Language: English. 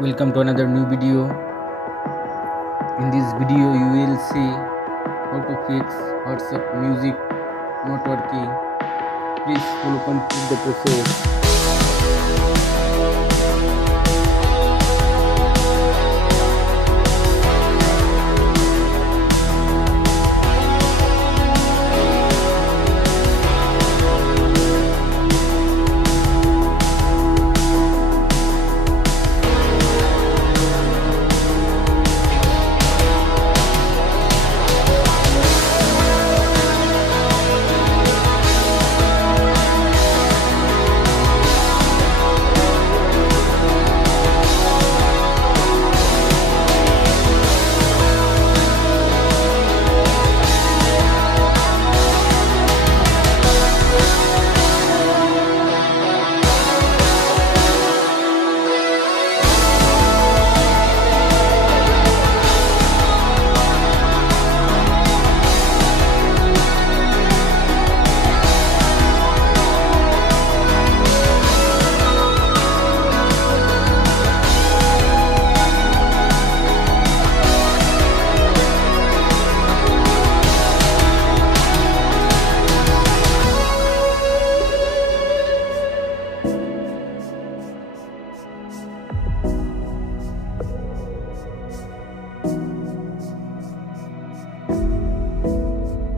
Welcome to another new video. In this video you will see how to fix WhatsApp music not working. Please follow complete the process.